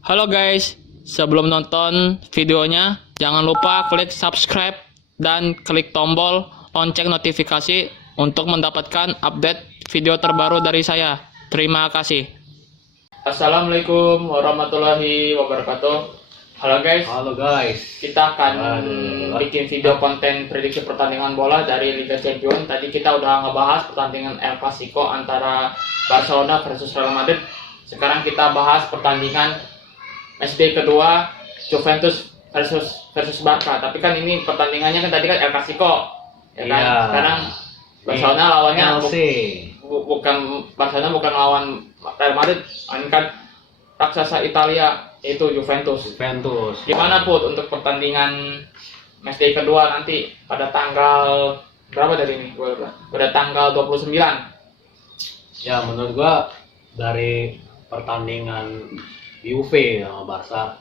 Halo guys, sebelum nonton videonya, jangan lupa klik subscribe dan klik tombol lonceng notifikasi untuk mendapatkan update video terbaru dari saya. Terima kasih. Assalamualaikum warahmatullahi wabarakatuh. Halo guys, kita akan bikin video konten prediksi pertandingan bola dari Liga Champions. Tadi kita udah ngebahas pertandingan El Clasico antara Barcelona versus Real Madrid. Sekarang kita bahas pertandingan matchday kedua Juventus versus Barca. Tapi kan ini pertandingannya kan tadi kan El Clasico, ya kan? Iya. Sekarang Barcelona lawannya LC. Barcelona bukan lawan Real Madrid, kan raksasa Italia yaitu Juventus. Gimana Put untuk pertandingan matchday kedua nanti pada tanggal berapa dari ini? Pada tanggal 29. Ya menurut gua dari pertandingan Juve sama Barca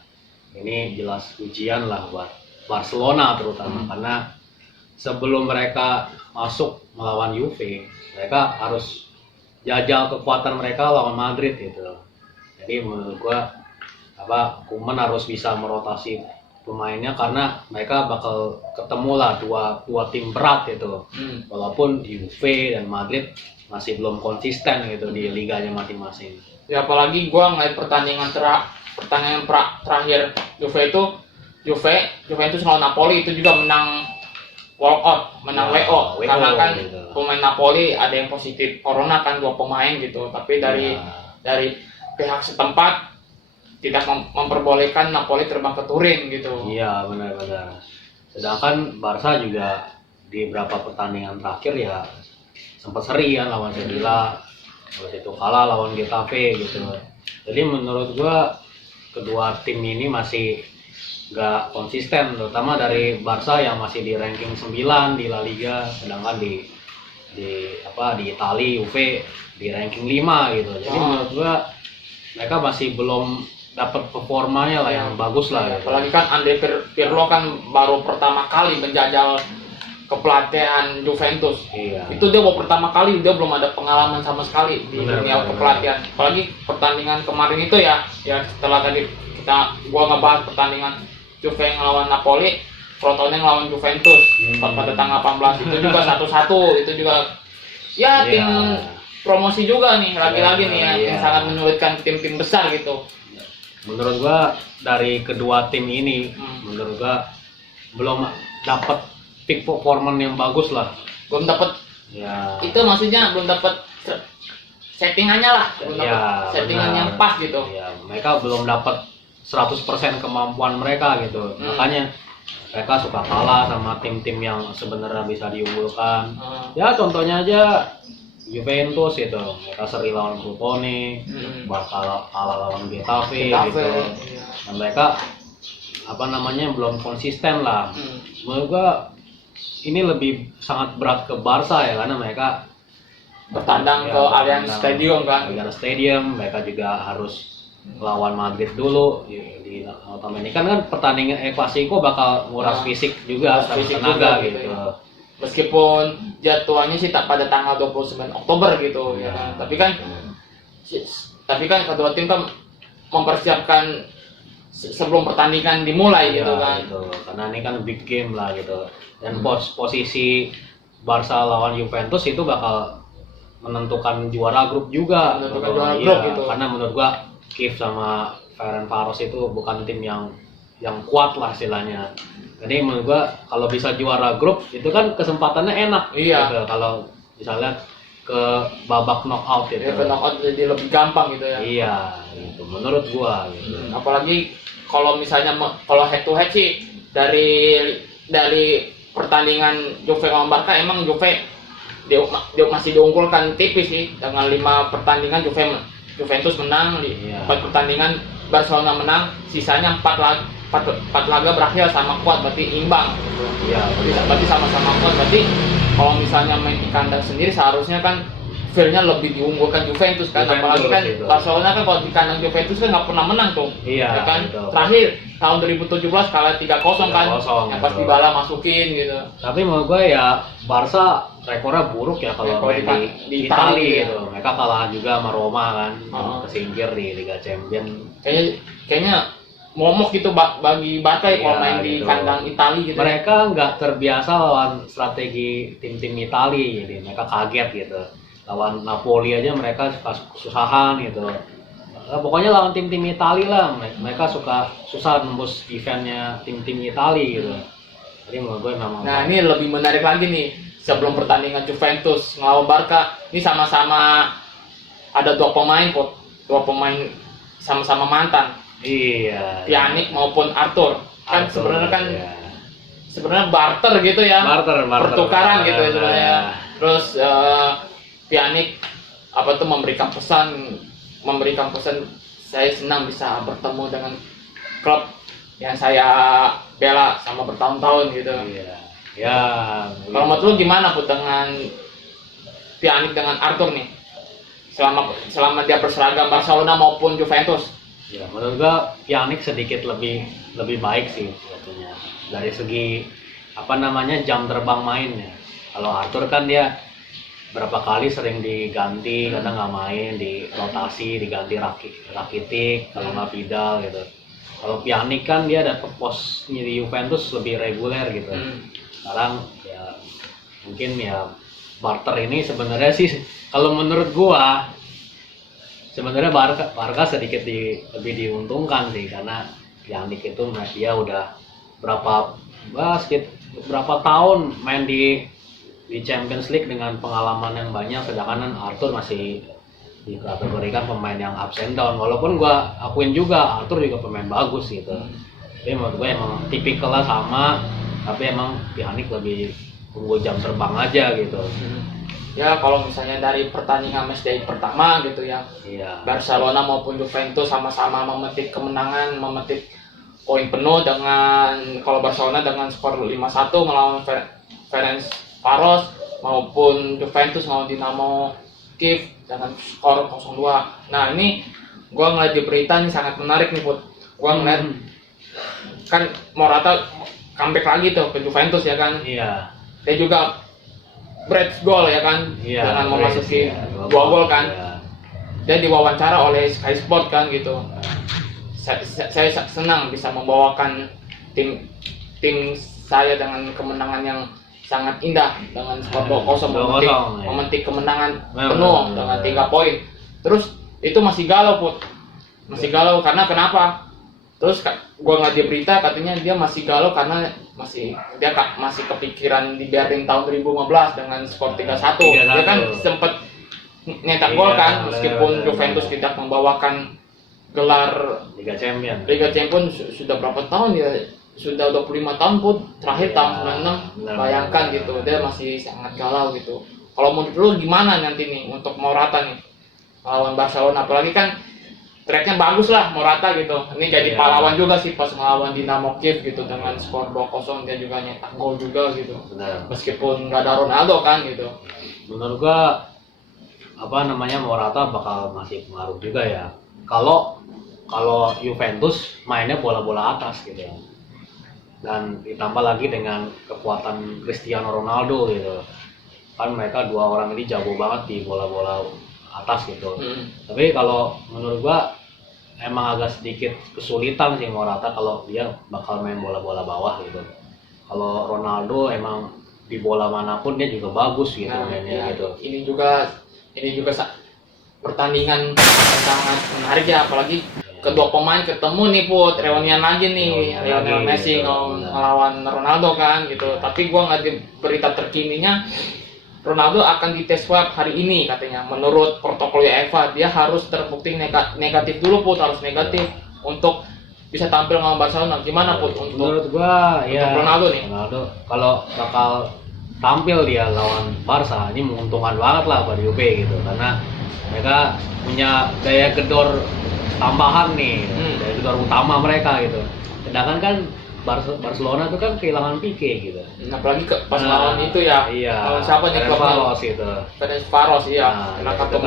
ini jelas ujian lah buat Barcelona terutama karena sebelum mereka masuk melawan Juve mereka harus jajal kekuatan mereka lawan Madrid gitu. Jadi menurut gua Koeman harus bisa merotasi pemainnya karena mereka bakal ketemu lah dua tim berat gitu. Walaupun Juve dan Madrid masih belum konsisten gitu di liganya masing-masing. Ya apalagi gua ngeliat pertandingan terakhir Juventus lawan Napoli itu juga menang walkout, menang Ya, WO karena kan gitu. pemain Napoli ada yang positif corona kan, 2 pemain gitu. Tapi dari pihak setempat tidak memperbolehkan Napoli terbang ke Turin gitu. Iya benar-benar. Sedangkan Barca juga di beberapa pertandingan terakhir ya sempat seri kan lawan Sevilla, terus itu kalah lawan Getafe gitu. Jadi menurut gua kedua tim ini masih nggak konsisten, terutama dari Barca yang masih di ranking 9 di La Liga, sedangkan di Italia Juve di ranking 5 gitu. Jadi menurut gua mereka masih belum dapat performanya lah yang bagus lah. Gitu. Apalagi kan Andre Pirlo kan baru pertama kali menjajal kepelatihan Juventus. Iya. Itu dia baru pertama kali, dia belum ada pengalaman sama sekali di dunia kepelatihan. Apalagi pertandingan kemarin itu ya setelah tadi gua ngebahas pertandingan Juve yang ngelawan Napoli, Crotone ngelawan Juventus pada tanggal 18 itu juga 1-1, itu juga ya tim promosi juga nih lagi-lagi nih ya, yang sangat menyulitkan tim-tim besar gitu. Menurut gua dari kedua tim ini menurut gua belum dapat peak performance yang bagus lah. Belum dapat itu maksudnya belum dapat settingannya lah, belum dapat settingan yang pas gitu. Ya, mereka belum dapat 100% kemampuan mereka gitu. Makanya mereka suka kalah sama tim-tim yang sebenarnya bisa diunggulkan. Ya contohnya aja Juventus itu, mereka seri lawan Crotone, Barca kalah lawan Getafe gitu. Dan mereka belum konsisten lah. Menurut gua ini lebih sangat berat ke Barca ya karena mereka bertandang ke Allianz Stadium kan. Allianz Stadium, mereka juga harus lawan Madrid dulu di notabene kan pertandingan El Clasico bakal nguras fisik juga, tenaga gitu. Meskipun jadwalnya sih tak pada tanggal 29 Oktober gitu ya kan. Tapi kan kedua tim kan mempersiapkan sebelum pertandingan dimulai gitu kan. Gitu. Karena ini kan big game lah gitu. Dan posisi Barca lawan Juventus itu bakal menentukan juara grup juga. Karena menurut gua Kiev sama Ferencváros itu bukan tim yang kuat lah istilahnya. Jadi menurut gua kalau bisa juara grup itu kan kesempatannya enak. Iya. Gitu. Kalau misalnya ke babak knockout gitu. Ya, ke knockout jadi lebih gampang gitu ya. Iya, gitu. Menurut gua gitu. Apalagi kalau misalnya kalau head to head sih dari pertandingan Juve lawan Barca emang Juve dia masih diunggulkan tipis sih dengan 5 pertandingan Juventus menang, 4 pertandingan Barcelona menang, sisanya 4 laga berakhir sama kuat, berarti imbang. Iya, berarti sama-sama kuat. Berarti kalau misalnya main di kandang sendiri seharusnya kan feel-nya lebih diunggulkan Juventus kan. Apalagi kan gitu. Barcelona kan kalau di kandang Juventus kan nggak pernah menang tuh. Iya, ya kan. Gitu. Terakhir tahun 2017 kalah 3-0 kan. Yang pas Dybala masukin gitu. Tapi menurut gue ya Barca rekornya buruk ya kalau main di Italia gitu. Mereka kalah juga sama Roma kan, kesingkir di Liga Champions. Kayaknya kayaknya momok gitu bagi Barca ya kalau Iya, main di gitu. kandang Italia gitu. Mereka nggak terbiasa lawan strategi tim-tim Italia, jadi mereka kaget gitu. Lawan Napoli aja mereka suka kesusahan gitu. Pokoknya lawan tim-tim Italia lah, mereka suka susah nembus defense-nya tim-tim Italia gitu. Jadi menurut gue memang. Nah ini lebih menarik lagi nih, sebelum pertandingan Juventus ngelawan Barca, ini sama-sama ada dua pemain sama-sama mantan, Iya. Pjanic maupun Arthur. Kan Arthur, sebenarnya kan iya. sebenarnya barter gitu ya, Barter. pertukaran gitu ya sebenarnya. Iya. Terus Pjanic memberikan pesan saya senang bisa bertemu dengan klub yang saya bela sama bertahun-tahun gitu. Iya. Ya. Kalau menurut lu gimana Put dengan Pjanic dengan Arthur nih? Selama dia berseragam Barcelona maupun Juventus. Ya, menurut gua Pjanic sedikit lebih baik sih sebetulnya dari segi jam terbang mainnya. Kalau Arthur kan dia berapa kali sering diganti, kadang nggak main, di rotasi, diganti Rakitic, kalau nggak Vidal gitu. Kalau Pjanic kan dia dapat posnya di Juventus lebih reguler gitu. Sekarang ya mungkin ya barter ini sebenarnya sih kalau menurut gua sebenarnya Barca sedikit lebih diuntungkan sih, karena Pjanic itu dia udah berapa tahun main di Champions League dengan pengalaman yang banyak, sedangkan Arthur masih dikategorikan pemain yang ups and down. Walaupun gua akuin juga Arthur juga pemain bagus gitu. Tapi menurut gue emang tipikalnya sama, tapi emang Pjanic lebih unggul jam terbang aja gitu. Ya kalau misalnya dari pertandingan matchday pertama gitu ya, Iya. Barcelona maupun Juventus sama-sama memetik kemenangan, memetik poin penuh dengan kalau Barcelona dengan skor 5-1 melawan Ferencvaros, maupun Juventus melawan Dinamo Kiev dengan skor 0-2. Nah ini gua ngeliat di berita ini sangat menarik nih Put. Gua ngeliat kan Morata comeback lagi tuh ke Juventus ya kan. Iya. Dia juga break gol ya kan, Iya, dengan memasuki iya, 2 gol kan. Iya. Dia diwawancara oleh Sky Sport kan gitu. Saya senang bisa membawakan tim saya dengan kemenangan yang sangat indah dengan skor 2-0 memetik kemenangan penuh dengan 3 poin. Terus itu masih galau Put. Masih galau karena kenapa? Terus gua ngeliat di berita katanya dia masih galau karena masih kepikiran dibiarin tahun 2015 dengan skor 3-1. Dia kan sempat nyetak gol kan meskipun Juventus tidak membawakan gelar Liga Champions sudah berapa tahun ya? Sudah 25 tahun Put, terakhir tahun 96. Bayangkan gitu, dia masih sangat galau gitu. Kalau menurut lu gimana nanti nih untuk Morata nih lawan Barcelona, apalagi kan tracknya bagus lah Morata gitu. Ini jadi pahlawan juga sih pas melawan Dinamo Kiev gitu dengan skor 2-0, dia juga nyetak gol juga gitu. Benar. Meskipun nggak ada Ronaldo kan gitu. Menurut gua Morata bakal masih pengaruh juga ya. Kalau Juventus mainnya bola-bola atas gitu ya. Dan ditambah lagi dengan kekuatan Cristiano Ronaldo gitu. Kan mereka dua orang ini jago banget di bola-bola atas gitu. Tapi kalau menurut gua emang agak sedikit kesulitan sih Morata kalau dia bakal main bola-bola bawah gitu. Kalau Ronaldo emang di bola manapun dia juga bagus gitu mainnya gitu. Ini juga pertandingan sangat menarik ya, apalagi kedua pemain ketemu nih Put, reunian lagi nih, Lionel Messi ngelawan Ronaldo kan gitu. Tapi gua nggak di berita terkininya Ronaldo akan dites swab hari ini katanya. Menurut protokol UEFA dia harus terbukti negatif dulu Put, harus negatif untuk bisa tampil ngelawan Barcelona. Gimana Put untuk menurut gua ya Ronaldo nih? Ronaldo kalau bakal tampil dia lawan Barca ini menguntungkan banget lah buat Juve gitu, karena mereka punya daya gedor tambahan nih, daya gedor utama mereka gitu. Sedangkan kan Barcelona itu kan kehilangan Pique gitu. Apalagi pas lawan itu ya. Iya. Lawan siapa nih klubnya? Ferencvaros itu. Ferencvaros iya. Kena kartu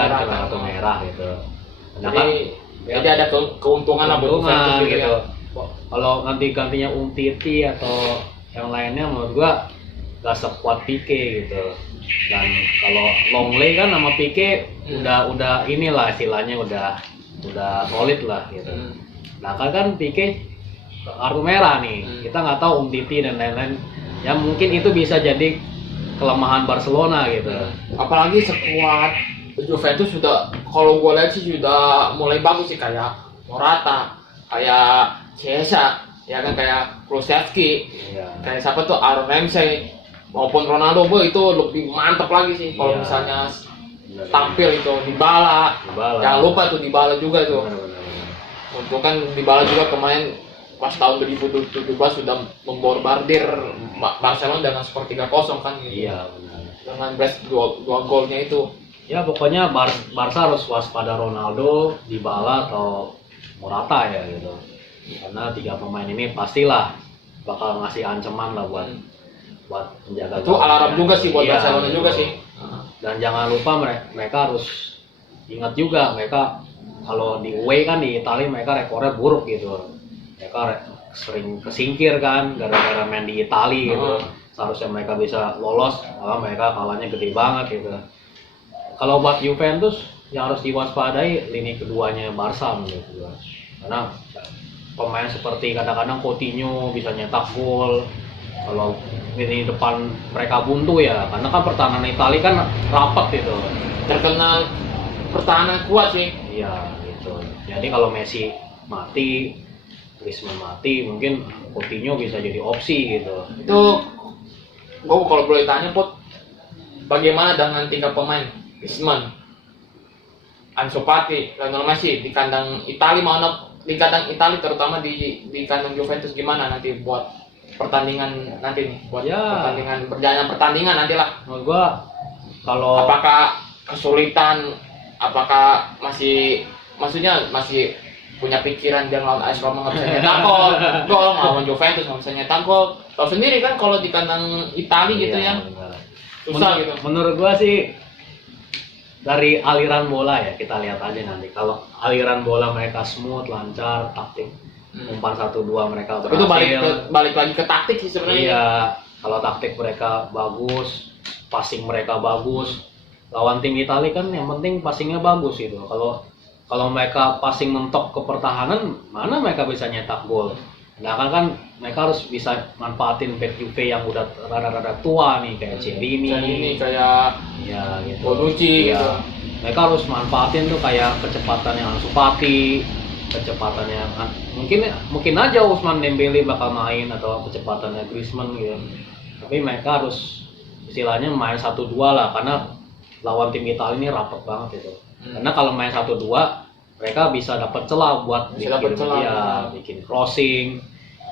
merah gitu. Jadi ada keuntungan lah buat Juventus gitu. Ya. Kalau nanti gantinya Umtiti atau yang lainnya menurut gua gak sekuat Pique gitu. Dan kalau Longley kan sama Pique udah inilah istilahnya udah solid lah gitu. Sedangkan kan Pique kartu merah nih. Kita nggak tahu Umtiti dan lain-lain. Ya mungkin itu bisa jadi kelemahan Barcelona gitu. Apalagi sekuat Juventus sudah, kalau gue lihat sih sudah mulai bagus sih, kayak Morata, kayak Chiesa, ya kan, kayak Kulusevski, kayak siapa tuh, Aaron Ramsey maupun Ronaldo, itu lebih mantap lagi sih kalau misalnya tampil itu. Dybala, jangan lupa tuh Dybala juga tuh. Untuk kan Dybala juga kemarin pas tahun 2017 sudah memborbardir Barcelona dengan skor 3-0 kan gitu. Iya benar. Dengan best dua golnya itu. Ya pokoknya Barca harus waspada Ronaldo, Dybala atau Morata ya gitu. Karena 3 pemain ini pastilah bakal ngasih ancaman lah buat menjaga. Itu alarm juga sih buat Barcelona juga sih. Dan jangan lupa mereka harus ingat juga, mereka kalau di away kan di Italia mereka rekornya buruk gitu. Mereka sering kesingkir kan gara-gara main di Italia gitu. Seharusnya mereka bisa lolos, malah mereka kalahnya gede banget gitu. Kalau buat Juventus yang harus diwaspadai lini keduanya Barca menurut gua. Karena pemain seperti kadang-kadang Coutinho bisa nyetak gol. Kalau lini depan mereka buntu ya, karena kan pertahanan Italia kan rapat gitu. Terkenal pertahanan kuat sih. Iya gitu. Jadi kalau Messi mati, Griezmann mati, mungkin Coutinho bisa jadi opsi gitu. Itu gua kalau boleh tanya, Pot, bagaimana dengan 3 pemain? Griezmann, Ansu Fati, Lionel Messi di kandang Italia, di kandang Italia terutama di kandang Juventus, gimana nanti buat pertandingan nanti nih, buat perjalanan pertandingan nanti lah. Menurut gua kalau apakah kesulitan, apakah maksudnya masih punya pikiran dia ngelawan AS Roma nggak bisa nyetak gol, ngelawan Juventus nggak bisa nyetak gol. Tahu sendiri kan kalau di kandang Italia gitu ya, susah gitu. Menurut gua sih dari aliran bola ya, kita lihat aja nanti. Kalau aliran bola mereka smooth, lancar, taktik umpan 1-2 mereka berhasil. Itu balik lagi ke taktik sih sebenarnya. Iya, kalau taktik mereka bagus, passing mereka bagus. Lawan tim Italia kan yang penting passingnya bagus gitu. Kalau mereka passing mentok ke pertahanan, mana mereka bisa nyetak gol? Nah kan mereka harus bisa manfaatin back Juve yang udah rada-rada tua nih, kayak Chiellini, kayak ya gitu. Bonucci gitu. Mereka harus manfaatin tuh kayak kecepatannya Ansu Fati, kecepatannya mungkin aja Ousmane Dembele bakal main, atau kecepatannya Griezmann gitu. Tapi mereka harus istilahnya main 1-2 lah, karena lawan tim Italia ini rapat banget itu. Karena kalau main 1-2 mereka bisa dapat celah buat bikin crossing,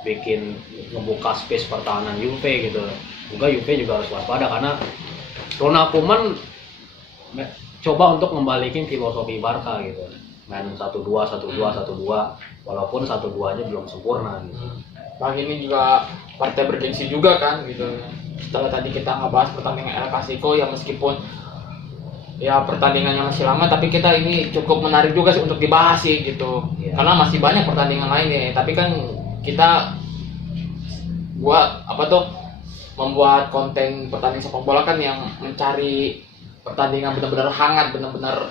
bikin ngebuka space pertahanan Juve gitu. Juga Juve juga harus waspada, karena Ronald Koeman coba untuk membalikin filosofi Barca gitu. Main 1-2 walaupun 1-2-nya belum sempurna gitu. Bang, ini juga partai bergengsi juga kan gitu. Setelah tadi kita ngebahas pertandingan El Clasico, ya meskipun ya pertandingannya masih lama, tapi kita ini cukup menarik juga sih untuk dibahas sih gitu. Karena masih banyak pertandingan lain nih, tapi kan kita membuat konten pertandingan sepak bola kan yang mencari pertandingan benar-benar hangat, benar-benar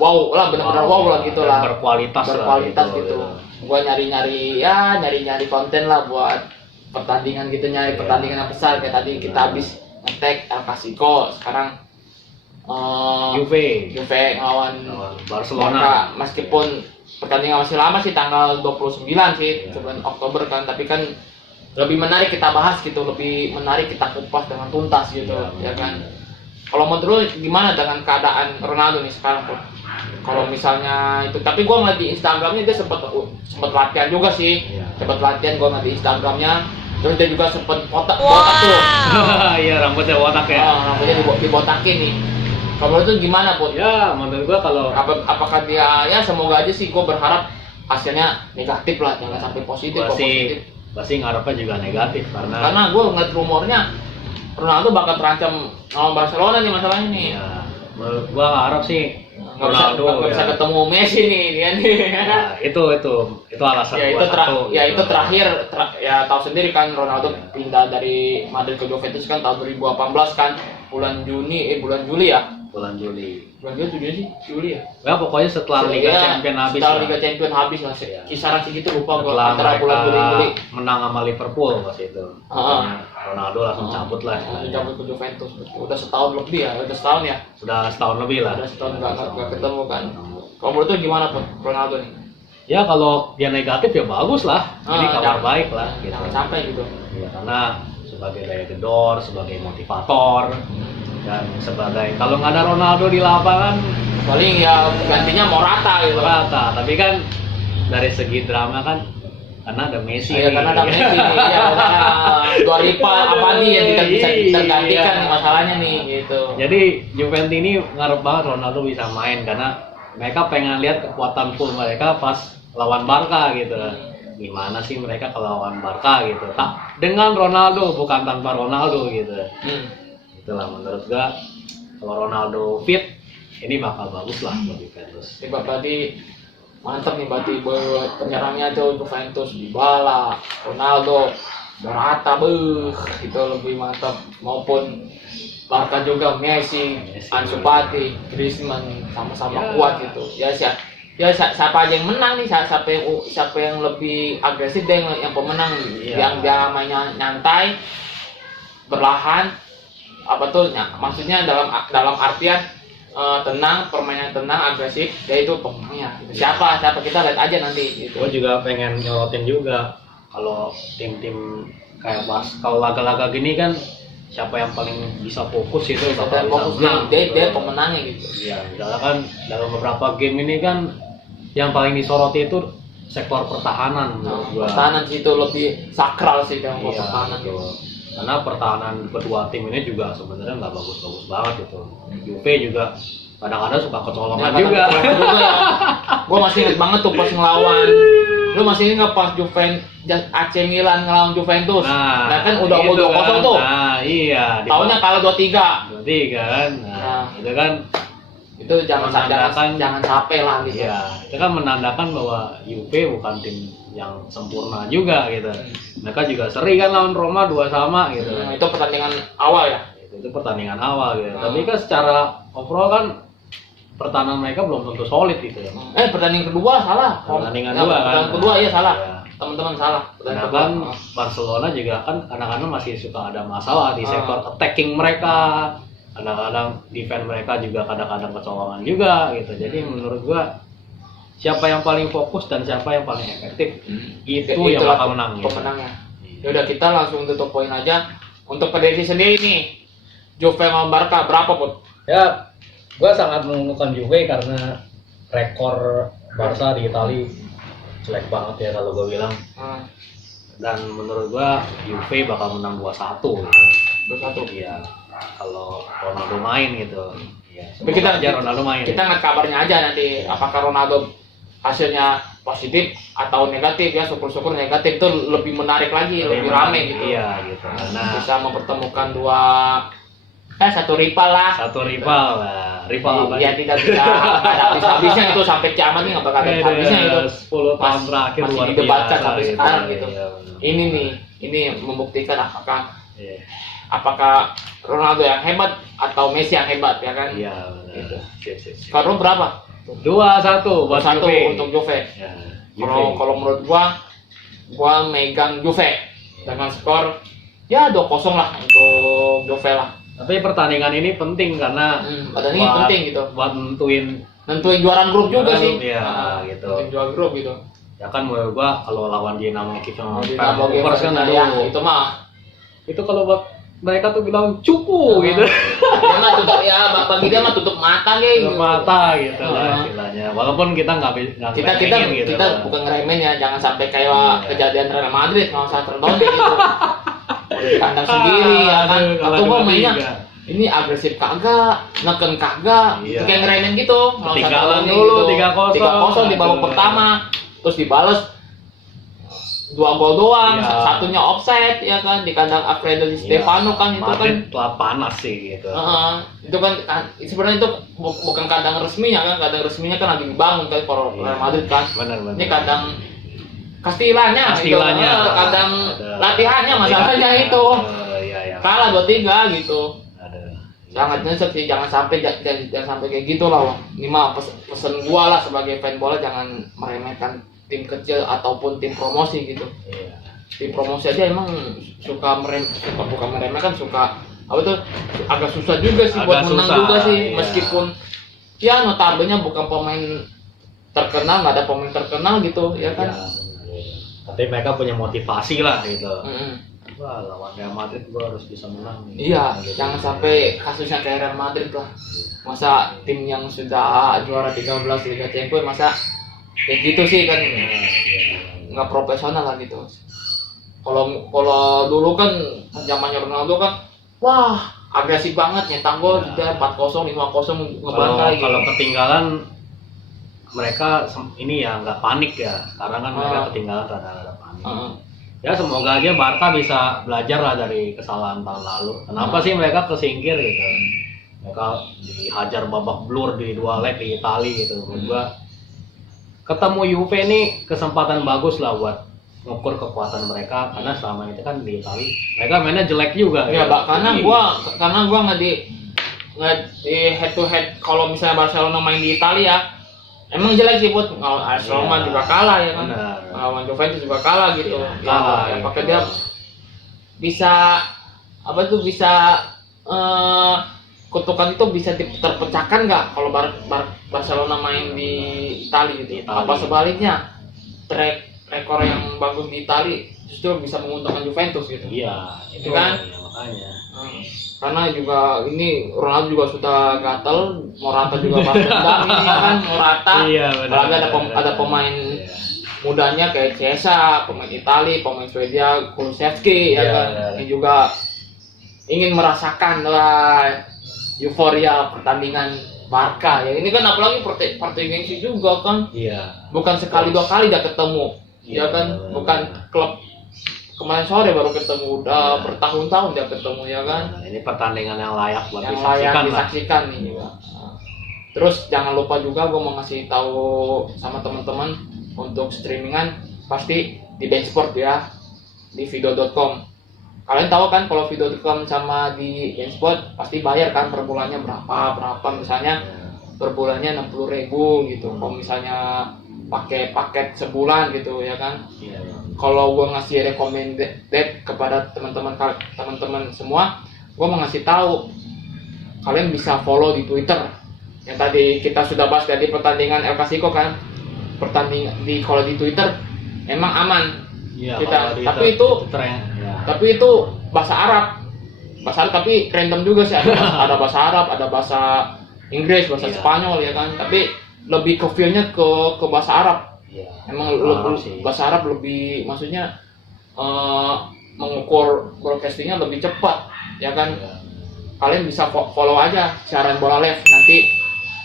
wow lah gitu lah, berkualitas gitu. Gua nyari konten lah buat pertandingan gitu, nyari pertandingan yang besar. Kayak tadi kita habis nge-tag El Clasico, sekarang Juve ngelawan Barcelona. Meskipun pertandingan masih lama sih, tanggal 29 sih, bulan Oktober kan, tapi kan lebih menarik kita bahas gitu, lebih menarik kita kupas dengan tuntas gitu, ya kan. Kalau menurut lu gimana dengan keadaan Ronaldo nih sekarang tuh? Kalau misalnya itu, tapi gue ngeliat di Instagramnya dia sempat latihan juga sih, sempat latihan gue ngeliat di Instagramnya. Terus dia juga sempat botak tuh. Iya, rambutnya botak ya. Rambutnya dibotakin nih. Kalau itu gimana, Put? Ya, menurut gua kalau apakah dia, ya semoga aja sih, gua berharap hasilnya negatif lah, jangan sampai positif. Pasti ngarepnya juga negatif, karena gua ngeliat rumornya Ronaldo bakal terancam sama Barcelona nih masalahnya nih. Ya, menurut gua harap sih Ronaldo nggak bisa ketemu Messi nih dia nih. Ya, itu alasan ya, gua itu terakhir ya, tahu sendiri kan Ronaldo pindah dari Madrid ke Juventus kan tahun 2018 kan, bulan Juli ya. bulan Juli. Bulan Juli 7 sih, Juli ya. Ya pokoknya setelah Liga Ya, Champions habis. setelah lah. Liga Champions habis lah. Iya. Kisaran segitu lupa gua Setelah antara bulan Juli Juli. menang sama Liverpool pas itu. Ronaldo langsung cabut lah. Langsung cabut ke Juventus. Udah setahun lebih ya, udah setahun ya. Sudah setahun lebih lah. Udah setahun nggak ketemu kan. Kalau menurut lu gimana pun Ronaldo nih? Ya kalau dia negatif ya bagus lah. Jadi kabar baik lah. Gitu. Jangan sampai gitu. Ya, karena sebagai daya gedor, sebagai motivator, dan sebagai kalau nggak ada Ronaldo di lapangan Paling ya gantinya Morata gitu. rata. Tapi kan dari segi drama kan karena ada Messi. Iya, nih. karena ada Messi nih. Ya, dua rival apa nih yang tidak bisa tergantikan nih masalahnya nih gitu. Jadi Juventus ini ngarep banget Ronaldo bisa main karena mereka pengen lihat kekuatan full mereka pas lawan Barca gitu. Gimana sih mereka kalau lawan Barca gitu. Tak dengan Ronaldo bukan tanpa Ronaldo gitu. Itulah menurut gua kalau Ronaldo fit ini bakal bagus lah buat Juventus. Ini berarti mantap nih berarti buat penyerangnya tuh Juventus, Dybala, Ronaldo, Morata, itu lebih mantap maupun Barca juga Messi, Ansu Fati, Griezmann sama-sama kuat gitu. Siapa aja yang menang nih, siapa yang lebih agresif deh yang pemenang, yang dia mainnya nyantai, berlahan, maksudnya dalam artian tenang, permainan tenang, agresif, dia itu pemenangnya. Gitu. Siapa kita lihat aja nanti. Gitu. Gue juga pengen nyorotin juga kalau tim-tim kayak kalau laga-laga gini kan siapa yang paling bisa fokus itu bakal fokus bisa menang. Dia pemenangnya gitu. Iya, misalnya kan dalam beberapa game ini kan yang paling disoroti itu sektor pertahanan. Pertahanan sih itu lebih sakral sih dalam pertahanan gitu. Karena pertahanan kedua tim ini juga sebenarnya nggak bagus-bagus banget gitu. Juve juga kadang-kadang suka kecolongan juga. Gue masih inget banget tuh pas ngelawan. Lu masih inget pas AC Milan ngelawan Juventus. Nah kan udah gitu 2-0 tuh. Nah iya. Tahunnya kalah 2-3. 2-3 kan. Nah, itu kan itu jangan sampai lah gitu. Iya, itu kan menandakan bahwa Juve bukan tim yang sempurna juga gitu. Mereka juga seri kan lawan Roma 2-2 gitu. Itu pertandingan awal ya. Itu pertandingan awal gitu. Tapi kan secara overall kan pertahanan mereka belum tentu solid gitu ya. Pertandingan kedua salah. Pertandingan kedua kan. Pertandingan kedua iya salah. Teman-teman salah. Karena kan Barcelona juga kan kadang-kadang masih suka ada masalah di sektor attacking mereka. Kadang-kadang defense mereka juga kadang-kadang kecolongan juga gitu. Jadi menurut gua siapa yang paling fokus dan siapa yang paling efektif itu yang bakal menang. Pemenangnya. Ya udah kita langsung tutup poin aja. Untuk prediksi sendiri nih, Juve sama Barca berapa pun? Ya, gua sangat menguntungkan Juve karena rekor Barca di Italia jelek banget ya kalau gua bilang. Dan menurut gua Juve bakal menang 2-1 gitu. 2-1. Iya. Kalau Ronaldo main gitu. Ya, tapi kita aja Ronaldo main. Kita ngeliat kabarnya aja nanti apakah Ronaldo hasilnya positif atau negatif ya, syukur-syukur negatif itu lebih menarik lagi, lebih rame gitu. Iya gitu. Karena bisa mempertemukan satu rival lah. Rival apa? Ya tidak bisa ada habis-habisnya itu sampai kiamat nih nggak bakal ada habisnya itu. 10 tahun terakhir masih luar didebatkan biasa sampai gitu. sekarang gitu. Iya, Ini membuktikan apakah Ronaldo yang hebat atau Messi yang hebat ya kan? Iya benar. Gitu. Skor berapa? 2-1 buat 1 Juve. untuk Juve. Ya, Kalau menurut gua megang Juve dengan skor ya 2-0 lah untuk Juve lah. Tapi pertandingan ini penting karena pertandingan penting gitu. Buat nentuin juara grup juga sih. Iya gitu. Nentuin juara grup gitu. Ya kan menurut gua kalau lawan Dinamo Kiev sama Dinamo Kiev kan itu mah. Itu kalau buat mereka tuh bilang cupu gitu. Dia mah tutup bagi dia mah tutup mata gitu. Tutup mata gitu lah istilahnya. Walaupun kita kita bukan ngeremen ya, jangan sampai kayak kejadian Real Madrid nggak usah terdown gitu. Di kandang sendiri ya kan. Atau gua mainnya ini agresif kagak, neken kagak, kayak ngeremen gitu. Ketinggalan dulu 3-0 di babak pertama, terus dibales 2 gol doang, satunya offside ya kan di kandang Alfredo Di Stefano kan itu kan telah panas sih gitu. Itu kan sebenarnya itu bukan kandang resminya kan, kandang resminya kan lagi dibangun kan kalau Real Madrid kan. Benar. Ini kandang Kastilanya, kandang latihannya masalahnya itu. Kalah 2-3 gitu. sangat nyesek sih, jangan sampai jangan sampai kayak gitu lah. Ini mah pesen gua lah sebagai fan bola, jangan meremehkan tim kecil ataupun tim promosi gitu. Iya. Tim promosi aja emang suka bukan meremehkan, suka apa tuh, agak susah juga sih buat menang juga sih, iya. meskipun ya notabene bukan pemain terkenal, nggak ada pemain terkenal gitu ya kan. Iya. Tapi mereka punya motivasi lah gitu. Mm-mm. Wah, lawan Real Madrid gua harus bisa menang. Iya, Gitu. jangan sampai kasusnya kayak Real Madrid lah. Masa tim yang sudah juara 13 Liga Champions masa kayak gitu sih kan, nggak profesional lah gitu. Kalau dulu kan zamannya Ronaldo kan, wah agresif banget, nyetak gol juga 4-0, 5-0 ngebantai gitu. Kalau ketinggalan mereka ini ya nggak panik ya. Sekarang kan mereka ketinggalan rada-rada panik. Ya semoga aja Barca bisa belajar lah dari kesalahan tahun lalu. Kenapa sih mereka kesingkir gitu? Mereka dihajar babak belur di 2 leg di Italia gitu. Menurut gua ketemu Juve ini kesempatan bagus lah buat ngukur kekuatan mereka, karena selama itu kan di Italia mereka mainnya jelek juga. Ya, gitu. karena gua nggak di head to head. Kalau misalnya Barcelona main di Italia, emang jelek sih buat Roma juga kalah ya kan. Lawan Juventus juga kalah gitu. Kalah. Pakai dia bisa apa tuh, bisa kutukan itu bisa terpecahkan nggak kalau Barcelona main di Italia gitu. Apa sebaliknya, rekor yang bagus di Italia justru bisa menguntungkan Juventus gitu. Iya, itu kan? Ya, makanya. Karena juga ini Ronaldo juga sudah gatel, Morata juga pasti dendam ini kan, Morata. Iya, benar. Apalagi ada pemain mudanya kayak Chiesa, pemain Italia, pemain Swedia, Kulusevski ya kan. Ini juga ingin merasakan euforia pertandingan Barca ya. Ini kan apalagi partai gengsi juga kan. Iya. Bukan sekali 2 kali dia ketemu. Ya kan, bukan klub kemarin sore baru ketemu, udah bertahun-tahun dia ketemu ya kan. Ini pertandingan yang layak buat disaksikan nih juga. Terus jangan lupa juga gue mau ngasih tahu sama teman-teman untuk streamingan pasti di Bensport ya, di video.com. Kalian tahu kan kalau video.com sama di Bensport pasti bayar kan per bulannya berapa misalnya per bulannya 60.000 gitu. Kalau misalnya pakai paket sebulan gitu ya kan. Kalau gue ngasih recommended kepada teman-teman semua, gue mau ngasih tahu kalian bisa follow di Twitter yang tadi kita sudah bahas dari pertandingan El Clasico kan. Kalau di Twitter emang aman ya, kita, tapi itu bahasa Arab tapi random juga sih, ada bahasa Arab, ada bahasa Inggris, bahasa Spanyol ya kan, tapi lebih ke feel-nya ke bahasa Arab. Emang bahasa Arab lebih, maksudnya mengukur broadcastingnya lebih cepat ya kan. Kalian bisa follow aja siaran bola live, nanti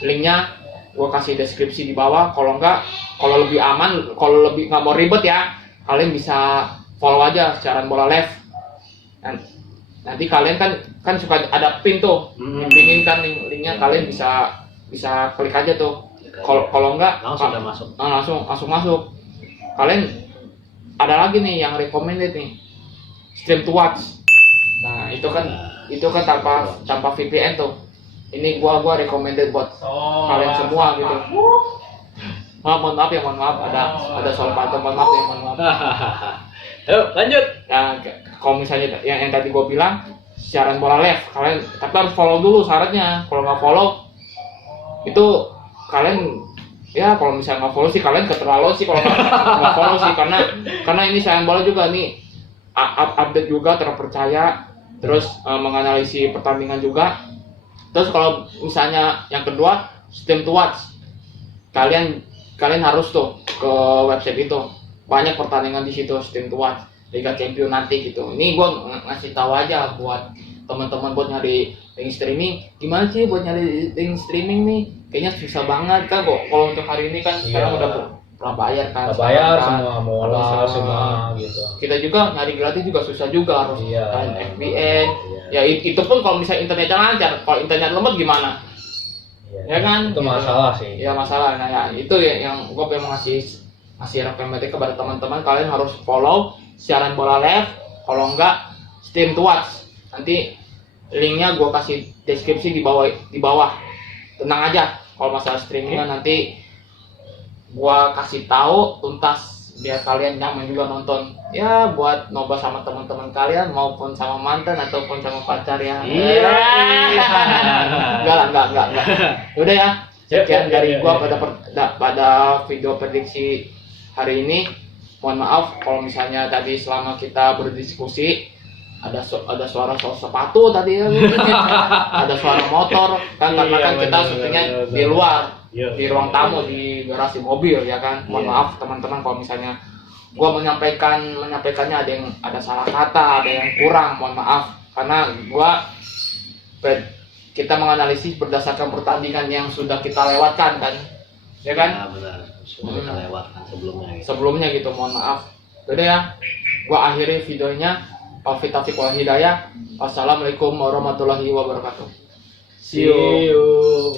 linknya gue kasih deskripsi di bawah. Kalau lebih aman, kalau lebih nggak mau ribet ya, kalian bisa follow aja siaran bola live. Nanti kalian kan suka ada pin tuh, pinin kan linknya, kalian bisa klik aja tuh. Kalau enggak langsung masuk. Kalian ada lagi nih yang recommended nih, stream to watch. Nah itu kan tanpa VPN tuh. Ini gua recommended buat kalian semua gitu. Mohon maaf ada soal pakem, mohon maaf. Yuk lanjut. Nah, kalau misalnya yang tadi gua bilang siaran bola live, kalian tapi harus follow dulu syaratnya. Kalau nggak follow itu kalian, ya kalau misalnya nggak follow sih kalian keterlaluan sih kalau nggak follow sih, karena ini siaran bola juga nih, update juga, terpercaya, terus menganalisis pertandingan juga. Terus kalau misalnya yang kedua stream to watch, kalian harus tuh ke website itu, banyak pertandingan di situ, stream to watch Liga Champions nanti gitu. Ini gua ngasih tahu aja buat teman-teman buat nyari link streaming. Gimana sih buat nyari link streaming nih? Kayaknya susah banget kan kok. Kalau untuk hari ini kan sekarang udah prabayar kan. Prabayar semua mola semua gitu. Kita juga nyari gratis juga susah juga, harus FBN. Ya itu pun kalau misalnya internetnya lancar. Kalau internet lemot gimana? Ya kan? Itu masalah sih. Ya masalah. Nah ya itu yang gue pengen ngasih rekomendasi kepada teman-teman. Kalian harus follow siaran bola live. Kalau enggak stream to watch. Nanti linknya gue kasih deskripsi di bawah. Tenang aja, kalau masalah streamingnya nanti gue kasih tahu tuntas biar kalian nyaman juga nonton. Ya buat nobar sama teman-teman kalian maupun sama mantan ataupun sama pacar ya. Iya. Enggak. Udah ya. Sekian dari gua pada video prediksi hari ini. Mohon maaf kalau misalnya tadi selama kita berdiskusi ada suara sepatu tadi ya, ada suara motor kan, karena kan kita syutingnya di luar, di ruang tamu, di garasi mobil ya kan. Mohon maaf teman-teman kalau misalnya gua menyampaikannya ada salah kata, ada yang kurang, mohon maaf karena kita menganalisis berdasarkan pertandingan yang sudah kita lewatkan kan, ya kan? Ya benar, sudah kita lewatkan sebelumnya gitu, mohon maaf. Udah ya, gua akhiri videonya. Taufiq wal hidayah. Wassalamualaikum warahmatullahi wabarakatuh. See you.